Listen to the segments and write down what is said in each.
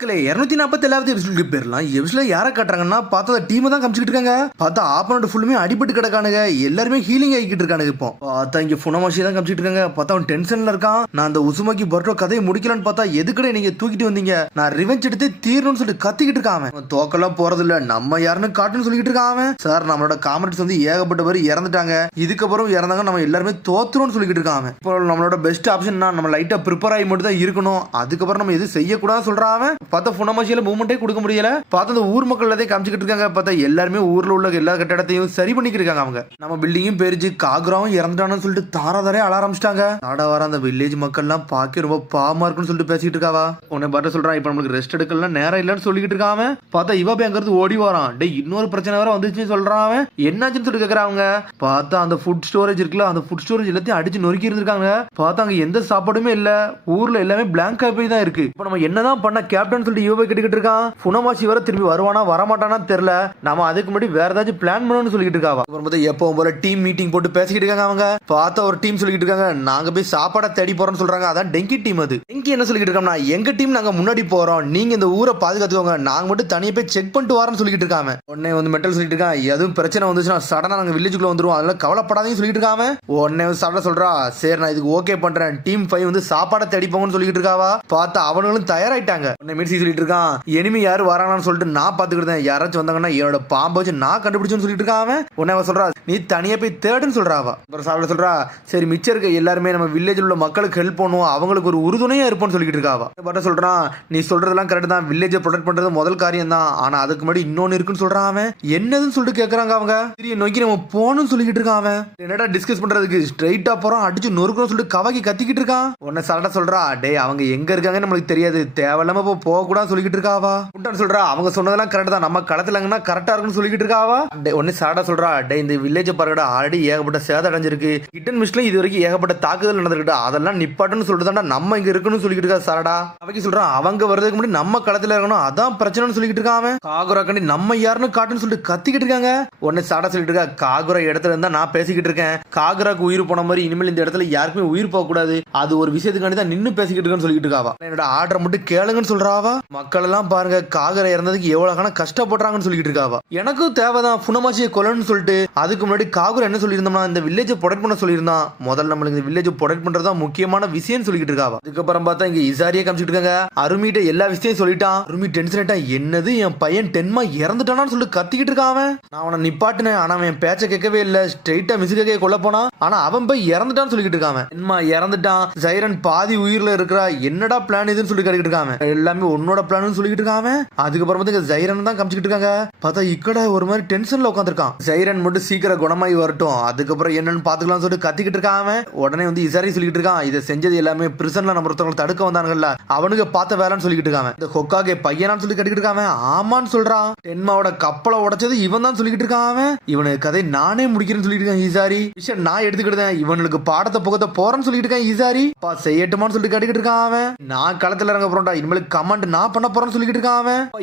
247வது எபிசோடுக்கு போயிடலாம். எபிசோட்ல யாரை காட்டுறாங்கன்னா பார்த்தா டீமை தான் காமிச்சிட்டு இருக்காங்க. பார்த்தா ஆப்பனண்ட் ஃபுல்லுமே அடிபட்டு கிடக்கானுங்க. எல்லாருமே ஹீலிங் ஆகிட்டு இருக்கானுங்க. இப்போ பார்த்தா இங்க புனமாஷி தான் காமிச்சிட்டு இருக்காங்க. பார்த்தா அவன் டென்ஷன்ல இருக்கான். நான் அந்த உசுமாக்கி பர்டோ கதையை முடிக்கலான்னு பார்த்தா எதுக்கடே நீங்க தூக்கிட்டு வந்தீங்க, நான் ரிவெஞ்ச் எடுத்து தீரணும்னு சொல்லிட்டு கத்திக்கிட்டு இருக்கான். அவன் தோக்கெல்லாம் போறது இல்ல, நம்ம யாருன்னு காட்டுன்னு சொல்லிட்டு இருக்கான். சார் நம்மளோட காமெடிஸ் வந்து ஏகப்பட்ட பேர் இறந்துட்டாங்க, இதுக்கப்புறம் இறந்தாங்க நம்ம எல்லாருமே தோத்துறோம்னு சொல்லிட்டு இருக்கான். இப்போ நம்மளோட பெஸ்ட் ஆப்ஷன் நம்ம லைட்டா ப்ரிப்பேர் ஆகி மட்டும் தான் இருக்கணும், அதுக்கப்புறம் நம்ம எது செய்யக்கூடாது சொல்றான். பார்த்தா புனமாசியில மூவ்மெண்டே கொடுக்க முடியல. பார்த்தா அந்த ஊர் மக்கள் எல்லாத்தையும் காமிச்சிட்டு இருக்காங்க. பார்த்தா எல்லாருமே ஊர்ல உள்ள எல்லா கட்டடத்தையும் சரி பண்ணிக்கிட்டு இருக்காங்க. அவங்க நம்ம பில்டிங்கும் பேரிச்சு காக்ராவும் இறந்துட்டானு சொல்லிட்டு தாராதாரே அழ ஆரம்பிச்சிட்டாங்க. ஆட வர அந்த வில்லேஜ் மக்கள் எல்லாம் பாக்க ரொம்ப பாவமா இருக்குன்னு சொல்லிட்டு பேசிட்டு இருக்காவா. உன்னை பார்த்து சொல்றான், இப்ப நம்மளுக்கு ரெஸ்ட் எடுக்கலாம் நேரம் இல்லன்னு சொல்லிட்டு இருக்காம. பார்த்தா இவ போய் அங்கிருந்து ஓடி வரான். டே இன்னொரு பிரச்சனை வேற வந்துச்சுன்னு சொல்றான். என்னாச்சுன்னு சொல்லிட்டு கேக்குறாங்க. பார்த்தா அந்த ஃபுட் ஸ்டோரேஜ் இருக்குல்ல, அந்த ஃபுட் ஸ்டோரேஜ் எல்லாத்தையும் அடிச்சு நொறுக்கி இருந்திருக்காங்க. பார்த்தா அங்க எந்த சாப்பாடுமே இல்ல, ஊர்ல எல்லாமே பிளாங்கா போய் தான் இருக்கு. இப்ப நம்ம என்னதான் பண்ண கேப்டன் சொல்லிட்டு இவ கேட்டுக்கிட்டு இருக்கான். புனமாசி வர திரும்பி வருவானா வரமாட்டானா தெரியல, நாம அதுக்கு முன்னாடி வேற ஏதாச்சும் பிளான் பண்ணணும்னு சொல்லிட்டு இருக்காவா. அப்புறம் எப்பவும் போல டீம் மீட்டிங் போட்டு பேசிக்கிட்டு இருக்காங்க. அவங்க பார்த்தா ஒரு டீம் சொல்லிட்டு இருக்காங்க, நாங்க போய் சாப்பாடை தேடி போறோம்னு சொல்றாங்க. அதான் டெங்கி டீம். அது டெங்கி என்ன சொல்லிட்டு இருக்கோம்னா, எங்க டீம் நாங்க முன்னாடி போறோம், நீங்க இந்த ஊரை பாதுகாத்துக்கோங்க, நாங்க மட்டும் தனியா போய் செக் பண்ணிட்டு வரோம்னு சொல்லிட்டு இருக்காங்க. உடனே வந்து மெட்டல் சொல்லிட்டு இருக்கான், எதுவும் பிரச்சனை வந்துச்சுன்னா சடனா நாங்க வில்லேஜுக்குள்ள வந்துருவோம், அதனால கவலைப்படாதீங்கன்னு சொல்லிட்டு இருக்காங்க. உடனே சடனா சொல்றா, சரி நான் இதுக்கு ஓகே பண்றேன், டீம் 5 வந்து சாப்பாடை தேடி போங்கன்னு சொல்லிட்டு இருக்காவா. பார்த்தா அவனுங்களும் தயாராயிட்டாங்க. உடனே மிர்சி சொல்லிட்டு இருக்கான், எனிமி யாரு வராங்கன்னு சொல்லிட்டு நான் பாத்துக்கிட்டேன், யாராச்சும் வந்தாங்கன்னா என்னோட பாம்பை வச்சு நான் கண்டுபிடிச்சுன்னு சொல்லிட்டு இருக்கான். உடனே அவன் சொல்றா, நீ தனியா போய் தேடுன்னு சொல்றாவா. அப்புறம் சாப்பிட சொல்றா, சரி மிச்சம் இருக்க எல்லாருமே நம்ம வில்லேஜில் உள்ள மக்களுக்கு ஹெல்ப் பண்ணுவோம், அவங்களுக்கு ஒரு உறுதுணையா இருப்போம்னு சொல்லிட்டு இருக்காவா. பட்ட சொல்றான், நீ சொல்றதெல்லாம் கரெக்ட் தான், வில்லேஜை ப்ரொடெக்ட் பண்றது முதல் காரியம் தான், ஆனா அதுக்கு முன்னாடி இன்னொன்னு இருக்குன்னு சொல்றான். அவன் என்னதுன்னு சொல்லிட்டு கேக்குறாங்க. அவங்க சரி நோக்கி நம்ம போகணும்னு சொல்லிட்டு இருக்கான். அவன் என்னடா டிஸ்கஸ் பண்றதுக்கு ஸ்ட்ரைட்டா போறான், அடிச்சு நொறுக்கணும் சொல்லிட்டு கவாக்கி கத்திக்கிட்டு இருக்கான். உடனே சாப்பிட சொல்றா, டே அவங்க எங்க இருக்காங்கன்னு நம்மளுக்கு தெரியாது, தேவையில்லாம போக கூடாது சொல்லிட்டு இருக்காவா. சொல்றா, அவங்க சொன்னதெல்லாம் கரெக்ட் தான், நம்ம களத்துல கரெக்டா இருக்குன்னு சொல்லிட்டு இருக்காவா. ஒன்னு சாடா சொல்றா, டே இந்த வில்லேஜ் பாருடா, ஆல்ரெடி ஏகப்பட்ட சேதம் அடைஞ்சிருக்கு, கிட்டன் மிஸ்ல இது வரைக்கும் ஏகப்பட்ட தாக்குதல் நடந்திருக்கு, அதெல்லாம் நிப்பாட்டுன்னு சொல்லிட்டு நம்ம இங்க இருக்குன்னு சொல்லிட்டு இருக்கா சாரடா. அவைக்கு சொல்றான், அவங்க வர்றதுக்கு முன்னாடி நம்ம களத்துல இருக்கணும், அதான் பிரச்சனைன்னு சொல்லிட்டு இருக்காங்க. காகுரா கண்டி நம்ம யாருன்னு காட்டுன்னு சொல்லிட்டு கத்திக்கிட்டு இருக்காங்க. உடனே சாடா சொல்லிட்டு இருக்கா, காகுரா இடத்துல இருந்தா நான் பேசிக்கிட்டு இருக்கேன், காகுராக்கு உயிர் போன மாதிரி இனிமேல் இந்த இடத்துல யாருக்குமே உயிர் போக கூடாது, அது ஒரு விஷயத்துக்காண்டி தான் நின்னு பேசிக்கிட்டு இருக்கேன்னு சொல்லிட்டு இருக்காவா. என்னோட ஆர்டர் மட்டும் கேளுங்கன்னு சொல்றாவா. மக்கள் எல்லாம் பாருங்க காகரை இறந்ததுக்கு எவ்வளவு கஷ்டப்படுறாங்கன்னு சொல்லிட்டு இருக்காவா. எனக்கும் தேவைதான் புனமாசியை கொல்லணும்னு சொல்லிட்டு அதுக்கு முன்னாடி காகுரா என்ன சொல்லியிருந்தோம்னா, இந்த வில்லேஜை ப்ரொடெக்ட் பண்ண சொல்லியிருந்தான், முதல்ல நம்மளுக்கு இந்த வில்லேஜை ப்ரொடெக்ட் பண்றதா முக்கியமான விஷயம் சொல்லிட்டு இருக்காவா. அதுக்கப்புறம் பார்த்தா இங்க இசாரியா காமிச்சிட்டு இருக்காங்க. அருமிட்ட எல்லா விஷயத்தையும் சொல்லிட்டான். அருமி டென்ஷன் ஆயிட்டா, என்னது என் பையன் டென்மா இறந்துட்டானான்னு சொல்லிட்டு கத்திக்கிட்டு இருக்கான். நான் அவனை நிப்பாட்டினேன், ஆனா அவன் பேச்ச கேட்கவே இல்ல, ஸ்ட்ரெயிட்டா மிசுகையை கொல்ல போனா, ஆனா அவன் போய் இறந்துட்டான்னு சொல்லிட்டு இருக்கான். டென்மா இறந்துட்டான், ஜைரன் பாதி உயிர்ல இருக்கிறா, என்னடா பிளான் இதுன்னு சொல்லி கேட்டுக்கிட்டு இருக்காங்க. எல்லாமே உன்னோட பிளான் சொல்லிட்டு இருக்காங்க. அதுக்கப்புறம் ஜைரன் தான் காமிச்சிட்டு இருக்காங்க. பார்த்தா இக்கட ஒரு மாதிரி டென்ஷன்ல உட்காந்துருக்கான். ஜைரன் மட்டும் சீக்கிரம் குணமாயி வரட்டும், அதுக்கப்புறம் என்னன்னு பாத்துக்கலாம் சொல்லிட்டு கத்திக்கிட்டு இருக்கான். உடனே வந்து இசாரி சொல்லிட்டு இருக்கான், இதை செஞ்சது எல்லாமே பிரிசன்ல நம்ம ஒருத்தவங்களை தடுக்க வந்தானுங்கல்ல, அவனுக்கு பார்த்த வேலைன்னு சொல்லிட்டு இருக்காங்க. இந்த ஹொக்காகே பையனான்னு சொல்லி கட்டிக்கிட்டு இருக்கான். ஆமான்னு சொல்றான். டென்மாவோட கப்பலை உடைச்சது இவன் தான் சொல்லிட்டு இருக்கான். இவனுக்கு கதை நானே முடிக்கிறேன்னு சொல்லிட்டு இருக்கான் ஈசாரி. விஷயம் நான் எடுத்துக்கிட்டேன், இவனுக்கு பாடத்தை புகத்த போறேன்னு சொல்லிட்டு இருக்கான் ஈசாரி. பா செய்யட்டுமான்னு சொல்லிட்டு கட்டிக்கிட்டு இருக்கான். நான் களத்துல இறங்க போறேன்டா, இனிமேல் கமாண்ட் நான் பண்ண போறேன்னு சொல்லிட்டு இருக்கான்.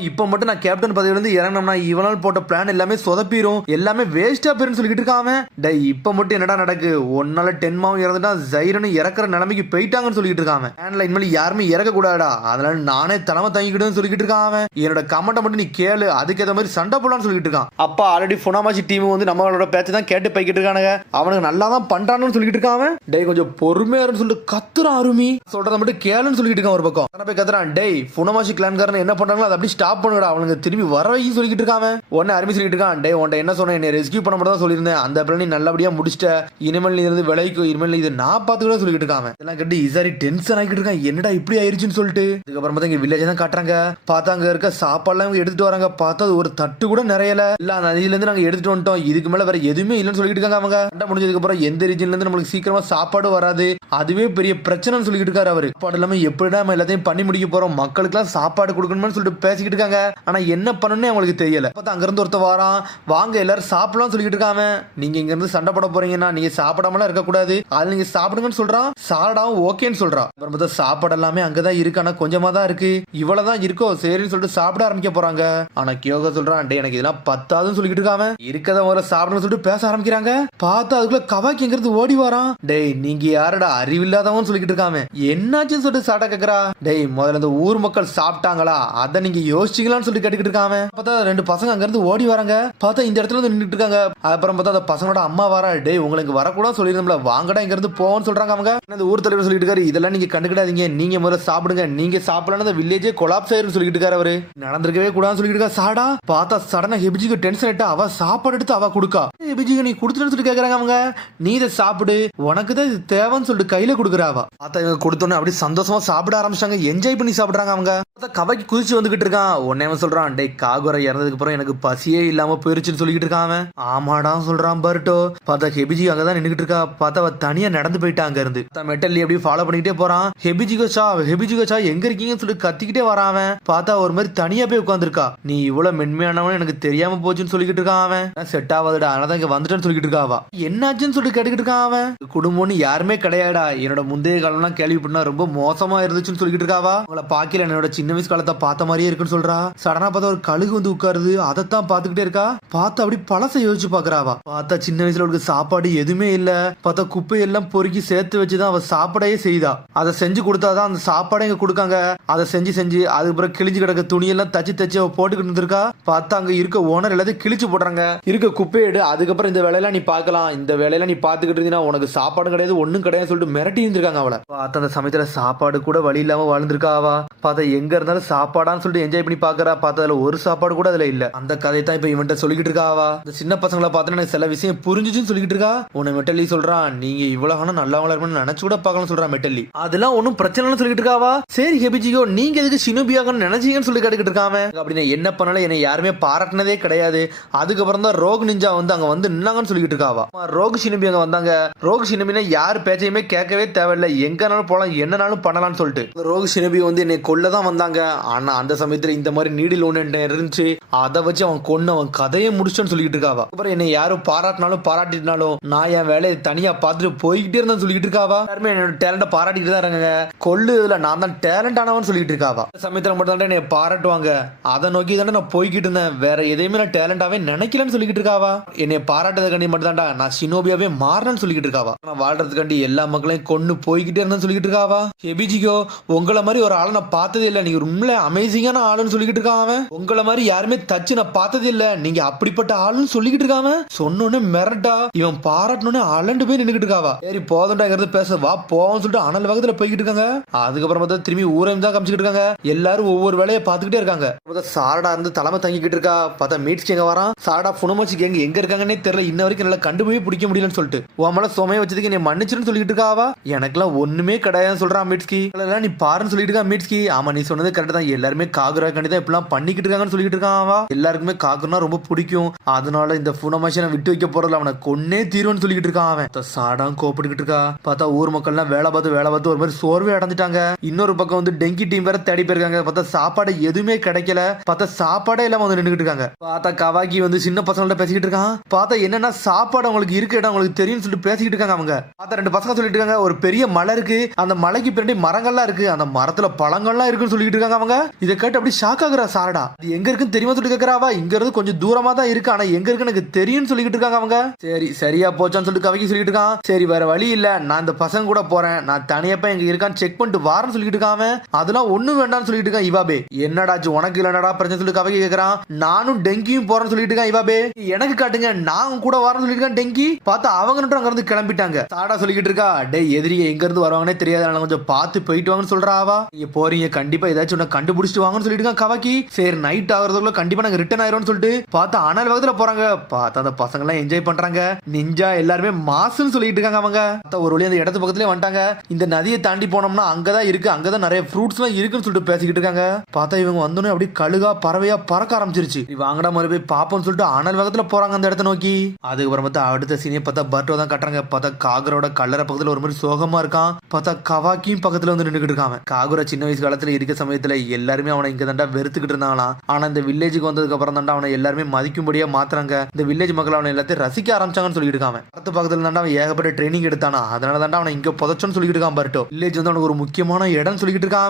இப்ப மட்டும் நான் கேப்டன் பதவியில இருந்து இறங்கினோம்னா இவனால் போட்ட பிளான் எல்லாமே சொதப்பிரும், எல்லாமே வேஸ்டா போயிரும் சொல்லிட்டு இருக்காம. டேய் இப்ப மட்டும் என்னடா நடக்கு, ஒன்னால டென்மாவும் இறந்துட்டா ஜைரனும் இறக்குற நிலைமைக்கு போயிட்டாங்கன்னு சொல்லிட்டு இருக்காங்க. பிளான்ல இனிமேல் யாருமே இறக்க கூடாடா, அதனால நானே தலைமை தாங்கிக்கிட்டு சொல்லிட்டு இருக்காங்க. என்னோட கமெண்ட்டை மட்டும் நீ கேளு, அதுக்கேற்ற மாதிரி சண்டை போடலாம்னு சொல்லிட்டு இருக்கான். அப்பா ஆல்ரெடி புனமாசி டீம் வந்து நம்மளோட பேச்சை தான் கேட்டு போய்கிட்டு இருக்கானுங்க, அவனுக்கு நல்லா தான் பண்றான்னு சொல்லிட்டு இருக்காங்க. டேய் கொஞ்சம் பொறுமையா சொல்லிட்டு கத்துறான். அருமி சொல்றத மட்டும் கேளுன்னு சொல்லிட்டு இருக்கான். ஒரு பக்கம் போய் கத்துறான், டேய் புனமாசி கிளான்காரன் என்ன பண்றாங்களோ அதை அப்படி ஸ்டாப் பண்ணுடா, அவனுக்கு திரும்பி வர வைக்கும் சொல்லிட்டு இருக்காங்க. உடனே அருமை சொல்லிட்டு இருக்கான், டே உன்ட்ட என்ன சொன்னேன், என்னை ரெஸ்கியூ பண்ண மட்டும் தான் சொல்லியிருந்தேன், அந்த பிளான் நல்லபடியா முடிச்சிட்ட, இனிமேல் நீ இருந்து விலைக்கு இனிமேல் இது நான் பார்த்துக்கிட்ட சொல்லிட்டு இருக்காங்க. இதெல்லாம் கட்டி இசாரி டென்ஷன் ஆகிட்டு இருக்கான், என்னடா இப்படி ஆயிருச்சுன்னு சொல்லிட்டு. அதுக்கப்புறம் பார்த்தா இங்க வில்லேஜ் தான் காட்டுறாங்க. பார்த்தா அங்க இருக்க சாப்பாடுலாம் இவங்க எடுத்துட்டு வராங்க. பார்த்தா ஒரு தட்டு கூட நிறையல இல்ல, நதியில இருந்து நாங்க எடுத்துட்டு வந்துட்டோம், இதுக்கு மேல வேற எதுவுமே இல்லைன்னு சொல்லிட்டு இருக்காங்க. அவங்க சண்டை முடிஞ்சதுக்கு அப்புறம் எந்த ரீஜன்ல இருந்து நம்மளுக்கு சீக்கிரமா சாப்பாடு வராது, அதுவே பெரிய பிரச்சனைன்னு சொல்லிட்டு இருக்காரு அவரு. சாப்பாடு இல்லாம எப்படிடா நம்ம எல்லாத்தையும் பண்ணி முடிக்க போறோம், மக்களுக்கு எல்லாம் சாப்பாடு கொடுக்கணும்னு சொல்லிட்டு பேசிக்கிட்டு இருக்காங்க. ஆனா என்ன பண்ணணும்னு அவங்களுக்கு தெரியல. பார்த்தா அங்க இருந்து ஒருத்த வாரான், வாங்க எல்லாரும் சாப்பிடலாம் சொல்லிட்டு இருக்காங்க. நீங்க இங்க இருந்து சண்டை போட போறீங்கன்னா நீங்க சாப்பிடாமலாம் இருக்க கூடாது, அது நீங்க சாப்பிடுங்கன்னு சொல்றான். சாடாவும் ஓகேன்னு சொல்றான். அப்புறம் பார்த்தா சாப்பாடு எல்லாமே அங்கதான் இருக்கு, ஆனா கொஞ்சமா தான் இருக்கு, இவ்வளவுதான் இருக்கோ சரின்னு சொல்லிட்டு சாப்பிட ஆரம்பிக்க போறாங்க. ஆனா கியோகா சொல்றான், டே எனக்கு இதெல்லாம் பத்தாதுன்னு சொல்லிட்டு இருக்காங்க. இருக்கத ஒரு சாப்பிடணும்னு சொல்லிட்டு பேச ஆரம்பிக்கிறாங்க. பார்த்தா அதுக்குள்ள கவாக்கி எங்க இருந்து ஓடி வரான். டேய் நீங்க யாரடா அறிவில்லாதவன்னு சொல்லிட்டு இருக்காங்க. என்னாச்சுன்னு சொல்லிட்டு சாட்டா கேக்குறா. டேய் முதல்ல இந்த ஊர் மக்கள் மக்கள் சாப்பிட்டாங்களா அதை நீங்க யோசிச்சீங்களான்னு சொல்லி கேட்டுக்கிட்டு இருக்காங்க. பார்த்தா 2 பசங்க அங்க இருந்து ஓடி வராங்க. பார்த்தா இந்த இடத்துல வந்து நின்றுட்டு இருக்காங்க. அப்புறம் பார்த்தா அந்த பசங்களோட அம்மா வரா, டேய் உங்களுக்கு வரக்கூடாது சொல்லிருந்தோம்ல, வாங்கடா இங்க இருந்து போவோம்னு சொல்றாங்க. அவங்க அந்த ஊர் தலைவர் சொல்லிட்டு இருக்காரு, இதெல்லாம் நீங்க கண்டுக்கிடாதீங்க, நீங்க முதல்ல சாப்பிடுங்க, நீங்க சாப்பிடலாம் அந்த வில்லேஜே கொலாப்ஸ் ஆயிருன்னு சொல்லிட்டு இருக்காரு. அவரு நடந்திருக்கவே கூடாதுன்னு சொல்லிட்டு இருக்கா. சாடா பார்த்தா சடனா ஹெபிஜிக்கு டென்ஷன் ஆயிட்டா. அவ சாப்பாடு எடுத்து அவ கொடுக்கா. ஹெபிஜிக்கு நீ கொடுத்துட்டு சொல்லி கேக்குறாங்க. அவங்க நீ இதை சாப்பிடு, உனக்கு தான் இது தேவைன்னு சொல்லிட்டு கையில கொடுக்குறாவா. பார்த்தா இவங்க கொடுத்தோன்னே அப்படி சந்தோஷமா சாப்பிட ஆரம்பிச்சாங்க, என்ஜாய் பண்ணி சாப்பிடுறாங்க. அவங்க கவைக்கு குதிச்சு வந்துகிட்டு இருக்கான். உடனே அவன் சொல்றான், டே காகுரா இறந்ததுக்கு அப்புறம் எனக்கு பசியே இல்லாம போயிருச்சுன்னு சொல்லிட்டு இருக்கான். ஆமாடா சொல்றான் பர்ட்டோ. பார்த்தா ஹெபிஜி அங்கதான் நின்னுகிட்டு இருக்கா. பார்த்தா அவ தனியா நடந்து போயிட்டா. அங்க இருந்து மெட்டல்லி அப்படியே ஃபாலோ பண்ணிக்கிட்டே போறான். ஹெபிஜிகோச்சா எங்க இருக்கீங்கன்னு சொல்லிட்டு கத்திக்கிட்டே வரான். பார்த்தா ஒரு மாதிரி தனியா போய் உட்காந்துருக்கா. நீ இவ்வளவு மென்மையானவன் எனக்கு தெரியாம போச்சுன்னு சொல்லிக்கிட்டு இருக்கான். அவன் செட் ஆகாதுடா, ஆனாதான் இங்க வந்துட்டேன்னு சொல்லிட்டு இருக்காவா. என்னாச்சுன்னு சொல்லிட்டு கேட்டுக்கிட்டு இருக்கான். அவன் குடும்பம்னு யாருமே கிடையாடா, என்னோட முந்தைய காலம்லாம் கேள்விப்பட்டா ரொம்ப மோசமா இருந்துச்சுன்னு சொல்லிட்டு இருக்காவா. அவங்கள பாக்கல, என்னோட சின்ன வயசு காலத்தை பார்த்த மாதிரியே இருக்குன்னு சொல்றா. சடனா பார்த்தா ஒரு கழுகு வந்து உட்காருது, அதைத்தான் பாத்துக்கிட்டே இருக்கா. பார்த்தா அப்படி பழச யோசிச்சு பாக்குறாவா. பார்த்தா சின்ன வயசுல அவளுக்கு சாப்பாடு எதுவுமே இல்ல. பார்த்தா குப்பையெல்லாம் பொறுக்கி சேர்த்து வச்சுதான் அவ சாப்பாடையே செய்தா. அதை செஞ்சு கொடுத்தாதான் அந்த சாப்பாடை இங்க கொடுக்காங்க. அதை செஞ்சு அதுக்கப்புறம் கிழிஞ்சு கிடக்க துணியெல்லாம் தச்சு அவ போட்டுக்கிட்டு இருந்திருக்கா. பார்த்தா அங்க இருக்க ஓனர் எல்லாத்தையும் கிழிச்சு போடுறாங்க. இருக்க குப்பையேடு, அதுக்கப்புறம் இந்த வேலையெல்லாம் நீ பார்க்கலாம், இந்த வேலையெல்லாம் நீ பாத்துக்கிட்டு இருந்தீங்கன்னா உனக்கு சாப்பாடு கிடையாது, ஒண்ணும் கிடையாது சொல்லிட்டு மிரட்டி இருந்திருக்காங்க அவளை. பார்த்தா அந்த சமயத்துல சாப்பாடு கூட வழி இல்லாம வாழ்ந்திருக்கா அவ. பார்த்தா எங்க இருந்தாலும் சாப்பாடான்னு சொல்லிட்டு என்ஜாய் பண்ணி பாக்குறா. பார்த்தா அதுல ஒரு சாப்பாடு கூட அதுல இல்ல. அந்த கதையை தான் இப்ப இவன்ட்ட சொல்லிக்கிட்டு இருக்கா அவ. இந்த சின்ன பசங்களை பார்த்தா எனக்கு சில விஷயம் புரிஞ்சுச்சுன்னு சொல்லிக்கிட்டு இருக்கா. உன்னை மெட்டல்லி சொல்றான், நீங்க இவ்வளவு நல்லவங்களா இருக்கணும்னு நினைச்சு கூட பார்க்கலாம் சொல்றான் மெட்டல்லி. அதெல்லாம் ஒன்னும் பிரச்சனை சொல்லிட்டு இருக்காவா. சரி ஹெபிஜிகோ, நீங்க எதுக்கு ஷினோபியாகன்னு நினைச்சீங்கன்னு சொல்லி கேட்டுக்கிட்டு இருக்காம. அப்படின்னு என்ன பண்ணல, என்னை யாருமே பாராட்டினதே கிடையாது. அதுக்கப்புறம் தான் ரோக் நிஞ்சா வந்து அங்க வந்து நின்னாங்கன்னு சொல்லிட்டு இருக்காவா. ரோக் ஷினோபி அங்க வந்தாங்க. ரோக் ஷினோபினா யார் பேச்சையுமே கேட்கவே தேவையில்லை, எங்கனாலும் போலாம், என்னனாலும் பண்ணலாம்னு சொல்லிட்டு ரோக் ஷினோபி வந்து என்னை கொல்லதான் வந்தாங்க. ஆனா அந்த சமயத்துல இந்த மாதிரி நீடில் ஒண்ணு இருந்துச்சு, அதை வச்சு அவன் கொண்டு அவன் கதையை முடிச்சுன்னு சொல்லிட்டு இருக்காவா. அப்புறம் என்னை யாரும் பாராட்டினாலும் பாராட்டினாலும் நான் என் வேலையை தனியா பார்த்துட்டு போய்கிட்டே இருந்தேன் சொல்லிட்டு இருக்காவா. யாருமே என்னோட டேலண்ட பாராட்டிட்டு தான் இருக்காங்க. கொள்ளு இதுல நான் தான் டேலண்ட் ஆனவன் சொல்லிட்டு இருக்காவா. சமயத்துல மட்டும் தான் என்னை பாராட்டுவாங்க, அதை நோக்கி தானே நான் போய்கிட்டு இருந்தேன், வேற எதையுமே நான் டேலண்டாவே நினைக்கலன்னு சொல்லிட்டு இருக்காவா. என்னை பாராட்டதுக்காண்டி மட்டும் தான்டா நான் ஷினோபியாவே மாறணும்னு சொல்லிட்டு இருக்காவா. நான் வாழ்றதுக்காண்டி எல்லா மக்களையும் கொண்டு போய்கிட்டே இருந்தேன்னு சொல்லிட்டு இருக்காவா. ஹெபிஜிகோ, உங்களை மாதிரி ஒரு ஆளை நான் பார்த்ததே இல்லை, நீங்க உண்மையில அமேசிங்கான ஆளுன்னு சொல்லிட்டு இருக்கான் அவன். உங்களை மாதிரி யாருமே தச்சு நான் பார்த்ததே இல்லை, நீங்க அப்படிப்பட்ட ஆளுன்னு சொல்லிக்கிட்டு இருக்காம. சொன்னோன்னே மிரட்டா இவன் பாராட்டனோடனே அலண்டு போய் நின்றுட்டு இருக்காவா. சரி போதும்டாங்கிறது பேச வா போவோம்னு சொல்லிட்டு அனல் வேகத்துல போய்கிட்டு இருக்காங்க. அதுக்கப்புறம் பார்த்தா திரும்பி ஊரையும் தான் காமிச்சிட்டு இருக்காங்க. எல்லாரும் ஒவ்வொரு வேலையை பார்த்துக்கிட்டே இருக்காங்க. சாரடா இருந்து தலைமை தங்கிக்கிட்டு இருக்கா. பார்த்தா மீட்ஸ்க்கு எங்க வரான். சாரடா புனமாச்சி எங்க இருக்காங்கன்னே தெரியல, இன்ன வரைக்கும் நல்லா கண்டுபிடியே பிடிக்க முடியலன்னு சொல்லிட்டு உன் மேல சுமையை வச்சதுக்கு நீ மன்னிச்சுன்னு சொல்லிட்டு இருக்காவா. எனக்குலாம் ஒண்ணுமே கிடையாதுன்னு சொல்றான் மீட்ஸ்கி. நீ பாருன்னு சொல்லிட்டு இருக்கா மீட்ஸ்கி. ஆமா நீ சொன்னது கரெக்ட் தான், எல்லாருமே காகுரா கண்டிதான் இப்பெல்லாம் பண்ணிக்கிட்டு இருக்காங்கன்னு சொல்லிட்டு இருக்கான். எல்லாருக்குமே காகுரா ரொம்ப பிடிக்கும், அதனால இந்த புனமாச்சியை விட்டு வைக்க போறதுல அவனை கொன்னே தீர்வுன்னு சொல்லிட்டு இருக்கான். அவன் சாடான் கோப்பிட்டுக்கிட்டு இருக்கா. பார்த்தா ஊர் மக்கள்லாம் வேலை பார்த்து ஒரு மாதிரி சோர்வே அடைஞ்சிட்டாங்க. இன்னொரு பக்கம் வந்து டெங்கி டீம் வேற தேடி போயிருக்காங்க. பார்த்தா சாப்பாடு எதுவுமே கிடைக்கல. பார்த்தா சாப்பாடே இல்லாம வந்து நின்றுட்டு இருக்காங்க. பார்த்தா கவாக்கி வந்து சின்ன பசங்கள்ட்ட பேசிக்கிட்டு இருக்கான். பார்த்தா என்னன்னா சாப்பாடு அவங்களுக்கு இருக்க இடம் அவங்களுக்கு தெரியும் சொல்லிட்டு பேசிக்கிட்டு இருக்காங்க. அவங்க பார்த்தா 2 பசங்க சொல்லிட்டு இருக்காங்க, ஒரு பெரிய மலை இருக்கு, அந்த மலைக்கு பின்னாடி மரங்கள்லாம் இருக்கு, அந்த மரத்துல பழங்கள்லாம் இருக்குன்னு சொல்லிட்டு இருக்காங்க. அவங்க இதை கேட்டு அப்படி ஷாக் ஆகுறா. சாரடா இது எங்க இருக்குன்னு தெரியுமா சொல்லிட்டு கேட்கறாவா. இங்க இருந்து கொஞ்சம் தூரமா தான் இருக்கு, ஆனா எங்க இருக்குன்னு எனக்கு தெரியும்னு சொல்லிட்டு இருக்காங்க. அவங்க சரி சரியா போச்சான்னு சொல்லிட்டு கவைக்கு சொல்லிட்டு இருக்கான். சரி வேற வழி இல்ல, நான் இந்த பசங்க கூட போறேன், நான் தனியப்ப எங்க இருக்கான்னு செக் பண்ணிட்டு வாரன்னு சொல்லிட்டு இருக்கான். அதெல்லாம் ஒண்ணும் வேண்டாம்னு சொல்லிட்டு இருக்கான். இவாபே என்னடாச்சு உனக்கு இல்லடா பிரச்சனை சொல்லி கவைக்கு கேட்கறான். நானும் டெங்கியும் போறேன்னு சொல்லிட்டு இருக்கான். இவாபே எனக்கு காட்டுங்க, நான் கூட வரேன்னு சொல்லிட்டு இருக்கான். டெங்கி பார்த்தா அவங்க அங்க இருந்து கிளம்பிட்டாங்க. சாடா சொல்லிக்கிட்டு இருக்கா, டே எதிரியை எங்க இருந்து வருவாங்கன்னே தெரியாது, கொஞ்சம் பார்த்து போயிட்டு வாங்கன்னு சொல்றாவா. நீங்க போறீங்க கண்டிப்பா ஏதாச்சும் ஒண்ணு கண்டுபிடிச்சிட்டு வாங்கன்னு சொல்லிட்டு இருக்கான் கவாக்கி. சரி நைட் ஆகுறதுக்குள்ள கண்டிப்பா நாங்க ரிட்டர்ன் ஆயிரோம்னு சொல்லிட்டு பார்த்தா அனல் வேகத்துல போறாங்க. பார்த்தா அந்த பசங்க எல்லாம் என்ஜாய் பண்றாங்க. நிஞ்சா எல்லாருமே மாசுன்னு சொல்லிட்டு இருக்காங்க. அவங்க ஒரு வழி அந்த இடத்து பக்கத்துலயே வந்துட்டாங்க. இந்த நதியை தாண்டி போனோம்னா அங்கதான் இருக்கு, அங்கதான் நிறைய ஃப்ரூட்ஸ் எல்லாம் இருக்குன்னு சொல்லிட்டு பேசிக்கிட்டு இருக்காங்க. பார்த்தா இவங்க வந்தோடனே அப்படி கழுகா பறவையா பறக்க ஆரம்பிச்சிருச்சு. வாங்கடா மாதிரி போய் பாப்போம்னு சொல்லிட்டு அனல் வேகத்துல போறாங்க அந்த இடத்த நோக்கி. அதுக்கப்புறம் பார்த்தா அடுத்த சீனியை பார்த்தா பர்ட்டோ தான் கட்டுறாங்க. பார்த்தா காகரோட கல்லறை பக்கத்துல ஒரு மாதிரி சோகமா இருக்கான். பார்த்தா கவாக்கியும் பக்கத்துல வந்து நின்றுட்டு இருக்காங்க. காகுரா சின்ன வயசு காலத்துல இருக்க சமயத்துல எல்லாருமே அவனை இங்க தாண்டா வெறுத்துக்கிட்டு இருந்தாங்களாம். ஆனா இந்த வில்லேஜுக்கு வந்ததுக்கு அப்புறம் தாண்டா அவனை எல்லாருமே மதிக்கும்படியா மாத்துறாங்க. இந்த வில்லேஜ் மக்கள் அவனை எல்லாத்தையும் ரசிக்க ஆரம்பிச்சாங்கன்னு சொல்லிட்டு இருக்காங்க. அடுத்த பக்கத்துல தாண்டா அவன் ஏகப்பட்ட ட்ரைனிங் எடுத்தானா, அதனால தாண்டா அவனை இங்க புதைச்சோன்னு சொல்லிட்டு இருக்கான். பர்ட்டோ வில்லேஜ் வந்து அவனுக்கு ஒரு முக்கியமான இடம் சொல்லிட்டு இருக்கான்.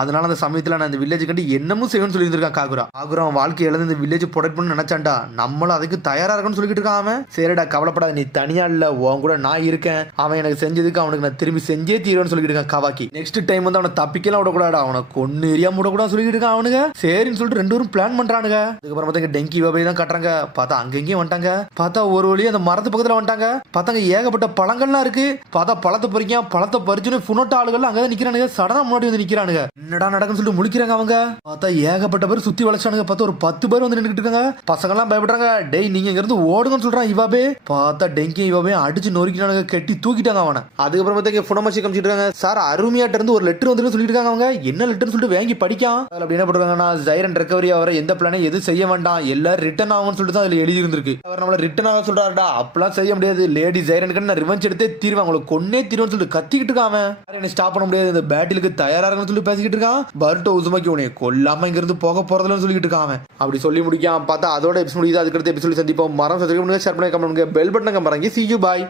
அதனால அந்த சமயத்துல நான் இந்த வில்லேஜ் கண்டி என்னமும் செய்யணும்னு சொல்லி இருக்கான் காகுரா. காகுரா அவன் வாழ்க்கை இழந்து இந்த வில்லேஜ் ப்ரொடெக்ட் பண்ண நினைச்சாண்டா, நம்மளும் அதுக்கு தயாரா இருக்குன்னு சொல்லிட்டு இருக்கான். சரிடா கவலைப்படாத, நீ தனியா இல்ல, உன் கூட நான் இருக்கேன், அவன் எனக்கு செஞ்சதுக்கு அவனுக்கு நான் திரும்பி செஞ்சே தீருவேன்னு சொல்லிட்டு இருக்கான் கவாக்கி. நெக்ஸ்ட் டைம் வந்து அவனை தப்பிக்கலாம் விடக்கூடாடா, அவனை கொன்னு ஒன்னு ஏரியா மூட கூட சொல்லிட்டு இருக்கான் அவனுங்க. சரின்னு சொல்லிட்டு ரெண்டு பேரும் பிளான் பண்றானுங்க. அதுக்கப்புறம் பார்த்தா டெங்கி இவாபே தான் கட்டுறாங்க. பார்த்தா அங்கங்கேயும் வந்துட்டாங்க. பார்த்தா ஒரு வழி அந்த மரத்து பக்கத்துல வந்துட்டாங்க. பார்த்தாங்க ஏகப்பட்ட பழங்கள்லாம் இருக்கு. பார்த்தா பழத்தை பறிக்க பழத்தை பறிச்சுன்னு புனோட்ட ஆளுகள் அங்கதான் நிக்கிறானுங்க. சடனா முன்னாடி வந்து நிக்கிறானுங்க. என்னடா நடக்குன்னு சொல்லிட்டு முழிக்கிறாங்க அவங்க. பார்த்தா ஏகப்பட்ட பேர் சுத்தி வளைச்சானுங்க. பார்த்தா ஒரு 10 பேர் வந்து நின்றுட்டு இருக்காங்க. பசங்க எல்லாம் பயப்படுறாங்க. டேய் நீங்க இங்க இருந்து ஓடுங்கன்னு சொல்றான் இவாபே. பார்த்தா டெங்கி இவாபே அடிச்சு நொறுக்கிட்டானுங்க. கெட்டி தூக்கிட்டாங்க அவனை. அதுக்கப்புறம் பார்த்தா புனமாச்சி காமிச்சிட்டு இருக்காங்க. சார் அருமையாட்ட இருந்து ஒரு லெட்டர் வந்து சொல்லிட்டு இருக்காங்க அவங்க. என்ன லெட்டர்னு சொல்லிட்டு வாங்கி படிக்கான். அப்படி என்ன பண்றாங்கன்னா ஜைரன் ரெக்கவரி அவரை எந்த பிளானே எதுவும் செய்ய வேண்டாம், எல்லாரும் ரிட்டர்ன் ஆகும்னு சொல்லிட்டு தான் அதுல எழுதி இருந்திருக்கு. அவர் நம்மள ரிட்டர்ன் ஆக சொல்றாருடா. அப்பெல்லாம் செய்ய முடியாது. லேடி ஜைரனுக்கு நான் ரிவெஞ்ச் எடுத்தே தீர்வேன், அவங்களை கொன்னே தீர்வேன்னு சொல்லிட்டு கத்திக்கிட்டு இருக்கான் அவன். என்ன ஸ்டாப் பண்ண முடியாது, இந்த பேட்டிலுக்கு தயாராக சொல்லி பேசிக்கிட்டு இருக்கான். பருட்டோ உசுமாக்கி உனைய கொல்லாம இங்க இருந்து போக போறதுலன்னு சொல்லிட்டு இருக்கான் அவன். அப்படி சொல்லி முடிக்காம பார்த்தா அதோட எபிசோட் முடியுது. அதுக்கடுத்து எபிசோட் சந்திப்போம். மரம் ஷேர் பண்ணி கமெண்ட் பண்ணுங்க. பெல் பட்டனை கம்பறாங்க. See you bye.